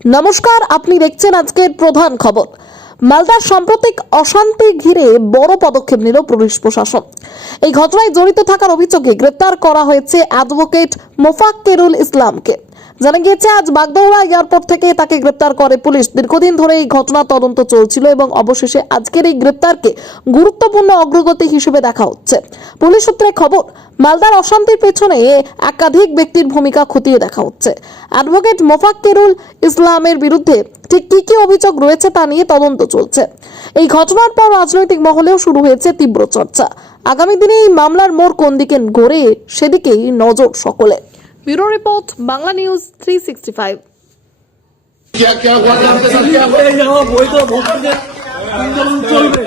নমস্কার, আপনি দেখছেন আজকের প্রধান খবর। মালদার সাম্প্রতিক অশান্তি ঘিরে বড় পদক্ষেপ নিল পুলিশ প্রশাসন। এই ঘটনায় জড়িত থাকার অভিযোগে গ্রেপ্তার করা হয়েছে অ্যাডভোকেট মোফাক্কেরুল ইসলামকে। জানা গিয়েছে আজ বাগডোগরা এয়ারপোর্ট থেকে তাকে গ্রেপ্তার করে পুলিশ। দীর্ঘদিন ধরে এই ঘটনা তদন্ত চলছিল এবং অবশেষে আজকের এই গ্রেপ্তারকে গুরুত্বপূর্ণ অগ্রগতি হিসেবে দেখা হচ্ছে। পুলিশ সূত্রে খবর, মালদার অশান্তির পেছনে একাধিক ব্যক্তির ভূমিকা খতিয়ে দেখা হচ্ছে। অ্যাডভোকেট মোফাক্কেরুল ইসলামের বিরুদ্ধে ঠিক কি কি অভিযোগ রয়েছে তা নিয়ে তদন্ত চলছে। এই ঘটনার পর রাজনৈতিক মহলেও শুরু হয়েছে তীব্র চর্চা। আগামী দিনে এই মামলার মোড় কোন দিকে ঘোরে সেদিকেই নজর সকলে। Bureau report Bangla news 365। क्या हुआ आपके साथ? क्या আন্দোলন চলবে।